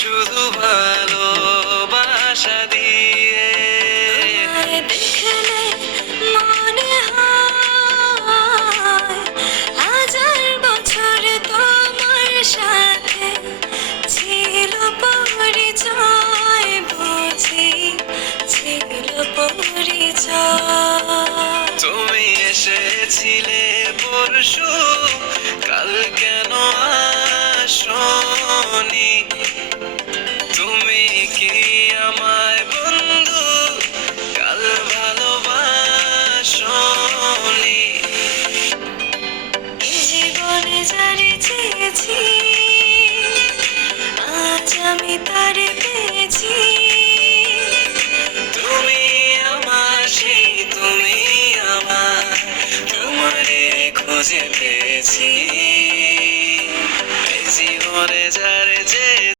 শুধু ভালোবাসা দিয়ে। দেখলে মনে হয় হাজার বছর তোমার সাথে ছিল পরিচয়, বুঝি ছিল পরিচয়। তুমি এসেছিলে পরশু, কাল কেন আসনি? তুমি কি আমায় বন্ধু কাল ভালোবাসনি? জীবনে যারে চেয়েছি আজ আমি তারে পেয়েছি। তুমি আমার সেই, তুমি আমার, তোমারে খুঁজে পেয়েছি।